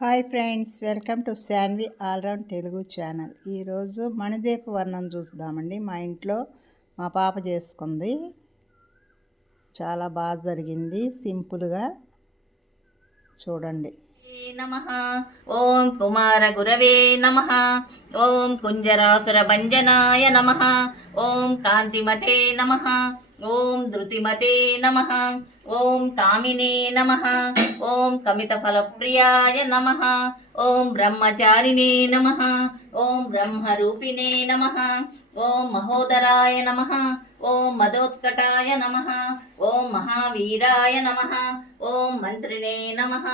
Hi friends, welcome to Shanvi all round Telugu channel. ఈరోజు మణిదీప వర్ణం చూద్దామండి. మా ఇంట్లో మా పాప చేసుకుంది. చాలా బాగా జరిగింది, సింపుల్గా. చూడండి. నమః ఓం కుమార గురవే నమః ఓం కుంజరాసుర భంజనాయ నమః ఓం కాంతిమతే నమః ఓం ధృతిమతే నమః ఓం కామినే నమః ఓం కమితఫలప్రియాయ నమః ఓం బ్రహ్మచారిణే నమః ఓం బ్రహ్మరూపిణే నమః ఓం మహోదరాయ నమః ఓం మదోత్కటాయ నమః ఓం మహావీరాయ నమః ఓం మంత్రిణే నమః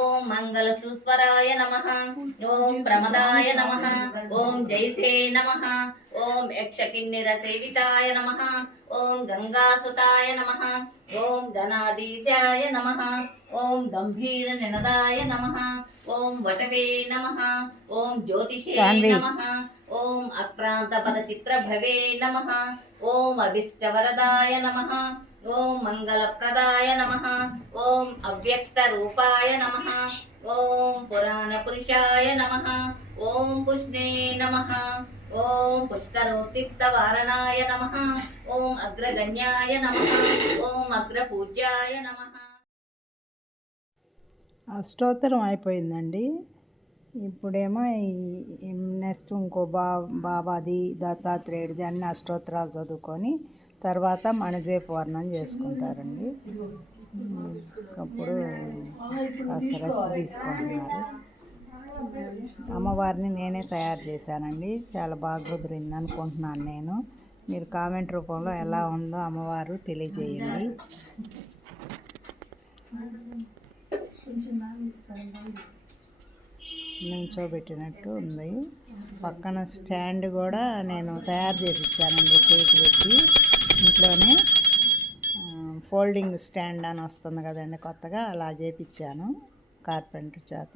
ఓం మంగళసుస్వరాయ నమః ఓం ప్రమదాయ నమః ఓం జైసే నమః ఓం యక్షకిన్నెర సేవితాయ నమః ఓం గంగాసుతాయ నమః ఓం గణాధీశాయ నమః ఓం గంభీర నినదాయ నమః ఓం వటవే నమః ఓం జ్యోతిషే నమః ఓం అక్రాంత పద చిత్రభవే నమః ఓం అభిష్టవరదాయ నమః ఓం మంగళప్రదాయ నమః ఓం అవ్యక్త రూపాయ నమః ఓం పురాణ పురుషాయ నమః ఓం పుష్ణే నమః ఓం పుష్కరోత్తిక్త వారణాయ నమః ఓం అగ్రగణ్యాయ నమః ఓం అగ్రపూజ్యాయ నమః. అష్టోత్తరం అయిపోయిందండి. ఇప్పుడేమో నెక్స్ట్ ఇంకో బాబాది, దత్తాత్రేయుడిది అన్ని అష్టోత్తరాలు చదువుకొని తర్వాత మణిదీప వర్ణం చేసుకుంటారండి. అప్పుడు కాస్త రెస్ట్ తీసుకుంటున్నారు. అమ్మవారిని నేనే తయారు చేశానండి. చాలా బాగా కుదిరింది అనుకుంటున్నాను నేను. మీరు కామెంట్ రూపంలో ఎలా ఉందో అమ్మవారు తెలియజేయండి. నిల్చోబెట్టినట్టు ఉంది. పక్కన స్టాండ్ కూడా నేను తయారు చేసి ఇచ్చానండి. కేక్ పెట్టి ఇంట్లోనే ఫోల్డింగ్ స్టాండ్ అని వస్తుంది కదండి కొత్తగా, అలా చేపించాను కార్పెంటర్ చేత.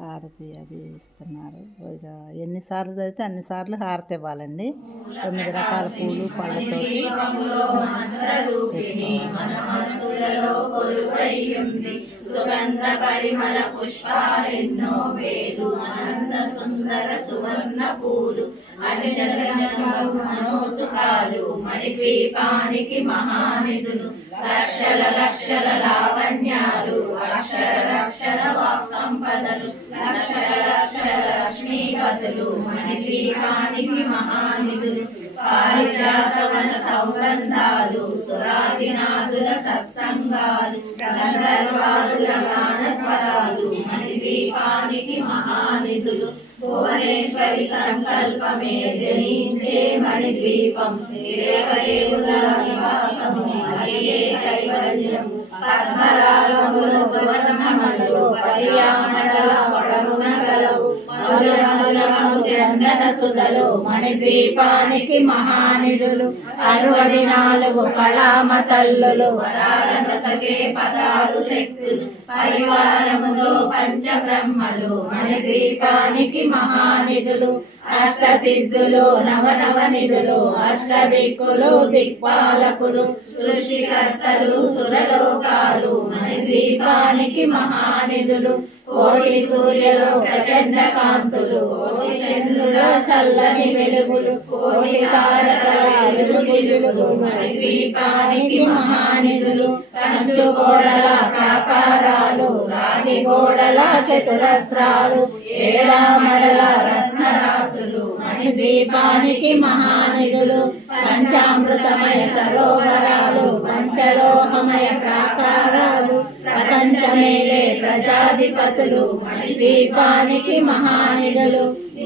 హారతి అది ఇస్తున్నారు. ఇక ఎన్నిసార్లు చదివితే అన్నిసార్లు హారతి ఇవ్వాలండి. 9 రకాల పూలు పళ్ళతో సుగంధ పరిమళ పుష్పాలెన్నో వేలు అనంత సుందర సువర్ణ పూలు మనోసుకాలు మణిద్వీపానికి మహానిధులు లక్షల లక్షల లావణ్యాలు అక్షర వాక్ సంపదలు లక్షల లక్షల లక్ష్మీపతులు మణిద్వీపానికి మహానిధులు పారిజాతవన సౌగంధాలు సురాదినాదుల సత్సంగాలు గంధర్వాదుల గానస్వరాలు మణిద్వీపానికి మహానిధులు భువనేశ్వరి సంకల్పమే జనించే మణిద్వీపం దేవదేవుల నివాసము అదే కైవల్యం పద్మరాగముల సువర్ణమలు పర్యామడల పొడమున గలవు మధురమధురమగు చందన సుధలు మణిద్వీపానికి మహానిధులు 64 కళామ తల్లులు వరాలను సగే 16 శక్తులు పరివారములో పంచబ్రహ్మలు మణిద్వీపానికి మహానిధులు అష్టసిద్ధులు నవనవ నిధులు అష్టదిక్కులు దిక్పాలకులు సృష్టికర్తలు సురలోకాలు మణిద్వీపానికి మహానిధులు కోటి సూర్యులు ప్రచండ కాంతులు కోటి చంద్రుల చల్లని వెలుగులు కోటి తారకల వెలుగులు మణిద్వీపానికి మహానిధులు కంచు గోడల ప్రాకారాలు రాగి గోడల చతురస్రాలు ఏడామడల రత్నరాసులు మణిద్వీపానికి మహానిధులు పంచామృతమయ సరోవరాలు పంచలోహమయ ప్రాకారాలు ప్రపంచమేలే ప్రజాధిపతులు మణిద్వీపానికి మహానిధులు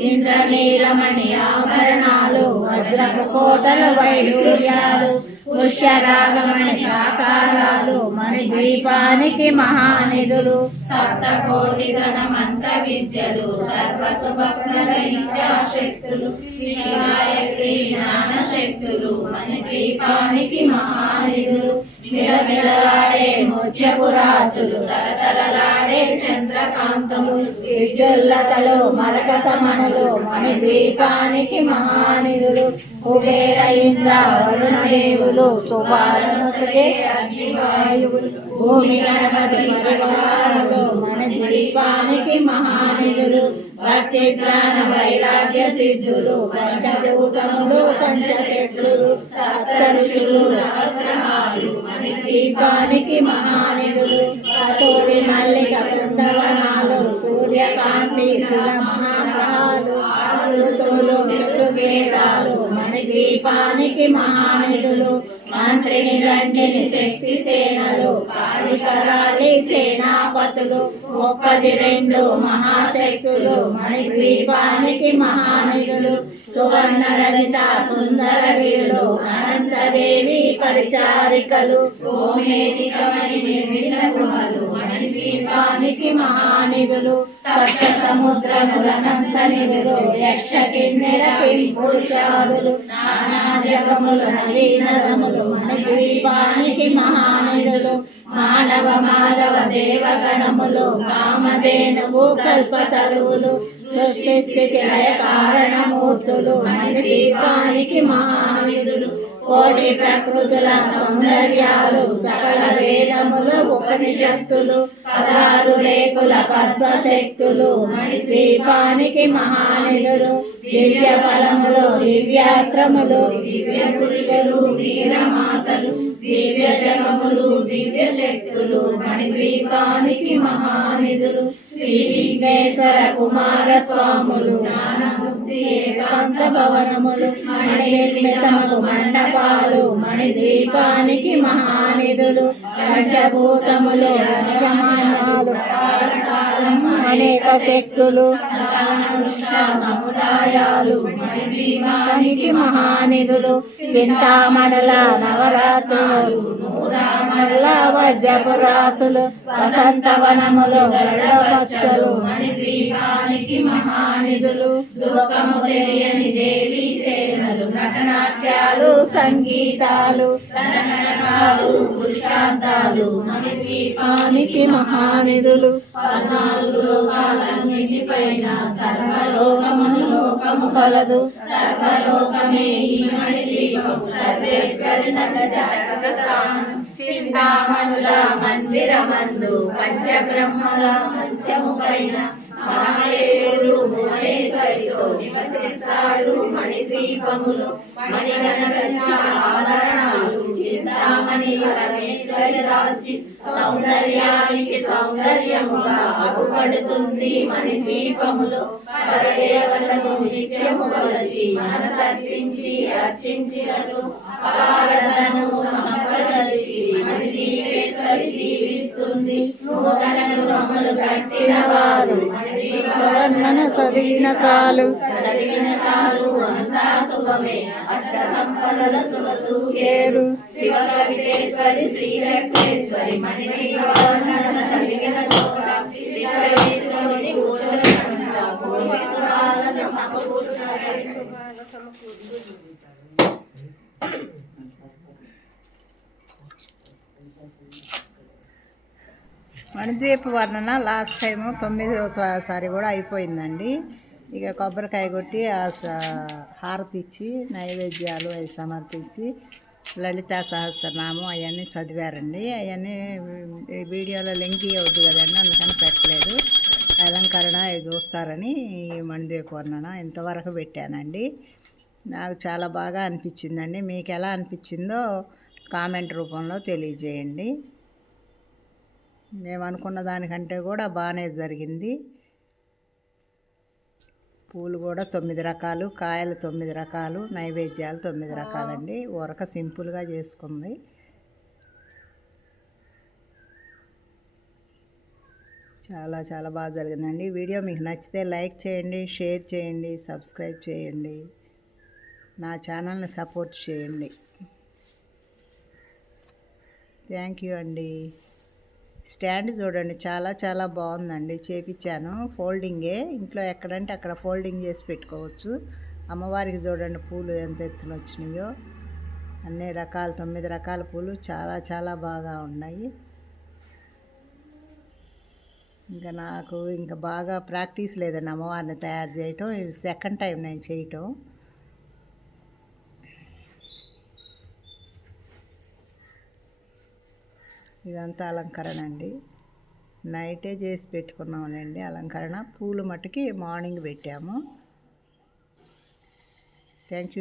ఇంద్రనీలమణి ఆభరణాలు వజ్రపు కోటల వైడూర్యాలు పుష్యరాగమణి ప్రాకారాలు మణిద్వీపానికి మహానిధులు సప్తకోటి గణ మంత్ర విద్యలు సర్వశుభప్రద ఇచ్ఛాశక్తులు శ్రీగాయత్రి జ్ఞాన శక్తులు మణిద్వీపానికి మహానిధులు మిలమిలలాడే ముత్యపురాసులు తలతలలాడే చంద్రకాంతములు విద్యుల్లతలు మరకతమణులు మణిద్వీపానికి మహానిధులు కుబేర ఇంద్ర వరుణదేవులు శుభాలనొసగే అగ్నివాయువులు భూమి గణపతి మరగారులు మణిద్వీపానికి మహానిధులు భక్తి జ్ఞాన వైరాగ్య సిద్ధులు పంచభూతములు పంచశక్తులు సప్త ఋషులు నవగ్రహాలు మణిద్వీపానికి మహానిధులు కస్తూరి మల్లిక కుందవనాలు సూర్యకాంతి మహాగ్రహాలు ఆరు ఋతువులు చతుర్వేదాలు మణిద్వీపానికి మహానిధులు మంత్రిని దండిని శక్తి సేనలు కాళికరాలి సేనాపతులు 32 మహాశక్తులు మణిద్వీపానికి మహానిధులు సువర్ణ లలిత సుందర వీరులు అనంతదేవి పరిచారికలు గోమేధికమణి నిర్మిత గృహలు మణిద్వీపానికి మహానిధులు సప్త సముద్రములనంత నిధులు యక్ష కిన్నెర పురుషాదులు నానా జగములు నదీ నదములు మణిద్వీపానికి మహానిధులు మానవ మాధవ దేవగణములు కామధేనువు కల్పతరువులు సృష్టి స్థితి లయ కారణమూర్తులు మణిద్వీపానికి మహానిధులు కోటి ప్రకృతుల సౌందర్యాలు సకల వేదములు ఉపనిషత్తులు 16 రేకుల పద్మశక్తులు మణిద్వీపానికి మహానిధులు దివ్య ఫలములు దివ్యాస్త్రములు దివ్య పురుషులు వీరమాతలు దివ్య జగములు దివ్య శక్తులు మణిద్వీపానికి మహానిధులు శ్రీ విఘ్నేశ్వర కుమార స్వాములు జ్ఞానముక్తి ఏకాంత భవనములు మణినిర్మితములు మండపాలు మణిద్వీపానికి మహానిధులు పంచభూతములు రాజమానాలు అనేక శక్తులు సంతాన వృక్ష సముదాయాలు మణిద్వీపానికి మహానిధులు చింతామణుల నవరాత్రులు నూరామణుల వజ్రపురాసులు వసంతవనములు గరుడపక్షులు మణిద్వీపానికి మహానిధులు దుఃఖము తెలియని దేవీ సేవలు నటనాట్యాలు సంగీతాలు నరనరకాలు పురుషార్థాలు మణిద్వీపానికి మహానిధులు 14 లోకాలన్నిటిపైన సర్వలోకమును లోకము కలదు సర్వలోకమే ఈ మణిద్వీపము సర్వేశ్వరి చింతామణుల మందిరమందు పంచబ్రహ్మల మంచము పైన మహేశ్వరుడు భువనేశ్వరితో నివసిస్తాడు మణిద్వీపములు మణిగణగచ్చిత ఆభరణాలు చింతామణి పరమేశ్వరి రాశి సౌందర్యానికి సౌందర్యముగా అగుపడుతుంది మణిద్వీపములు పరదేవతను నిత్యము కొలచి మనసర్చించి అర్చించినచు అపారతను సంపదలిచి మణిద్వీపేశ్వరి దీవిస్తుంది నూతన గృహములు కట్టిన వారు వర్ణన చదివిన చాలు అంతా శుభమే అష్ట సంపదల తులతూగేరు శివ కవితేశ్వరి శ్రీ చక్రేశ్వరి మణిద్వీప వర్ణన చదివిన చోట శిఖరేశ్వరుని కూర్చొని కోటి శుభాలను సమకూర్చు. మణిద్వీప వర్ణన లాస్ట్ టైము 9వ కూడా అయిపోయిందండి. ఇక కొబ్బరికాయ కొట్టి హారతి ఇచ్చి నైవేద్యాలు అవి సమర్పించి లలితా సహస్రనామం అవన్నీ చదివారండి. అవన్నీ వీడియోలో లింక్ అవుద్ది కదండి, అందుకని పెట్టలేదు. అలంకరణ అవి చూస్తారని ఈ మణిద్వీప వర్ణన ఇంతవరకు పెట్టానండి. నాకు చాలా బాగా అనిపించిందండి. మీకు ఎలా అనిపించిందో కామెంట్ రూపంలో తెలియజేయండి. మేము అనుకున్న దానికంటే కూడా బాగానే జరిగింది. పూలు కూడా 9 రకాలు, కాయలు 9 రకాలు, నైవేద్యాలు 9 రకాలండి. ఊరక సింపుల్గా చేసుకుంది. చాలా చాలా బాగా జరిగిందండి. వీడియో మీకు నచ్చితే లైక్ చేయండి, షేర్ చేయండి, సబ్స్క్రైబ్ చేయండి, నా ఛానల్ని సపోర్ట్ చేయండి. థ్యాంక్ యూ అండి. స్టాండ్ చూడండి, చాలా చాలా బాగుందండి. చేపించాను, ఫోల్డింగే. ఇంట్లో ఎక్కడంటే అక్కడ ఫోల్డింగ్ చేసి పెట్టుకోవచ్చు. అమ్మవారికి చూడండి పూలు ఎంత ఎత్తున వచ్చినాయో. అన్ని రకాలు 9 రకాల పూలు చాలా చాలా బాగా ఉన్నాయి. ఇంకా నాకు ఇంకా బాగా ప్రాక్టీస్ లేదండి అమ్మవారిని తయారు చేయటం. ఇది సెకండ్ టైం నేను చేయటం. ఇదంతా అలంకరణ అండి. నైటే చేసి పెట్టుకున్నామండి అలంకరణ. పూలు మట్టుకి మార్నింగ్ పెట్టాము. Thank you.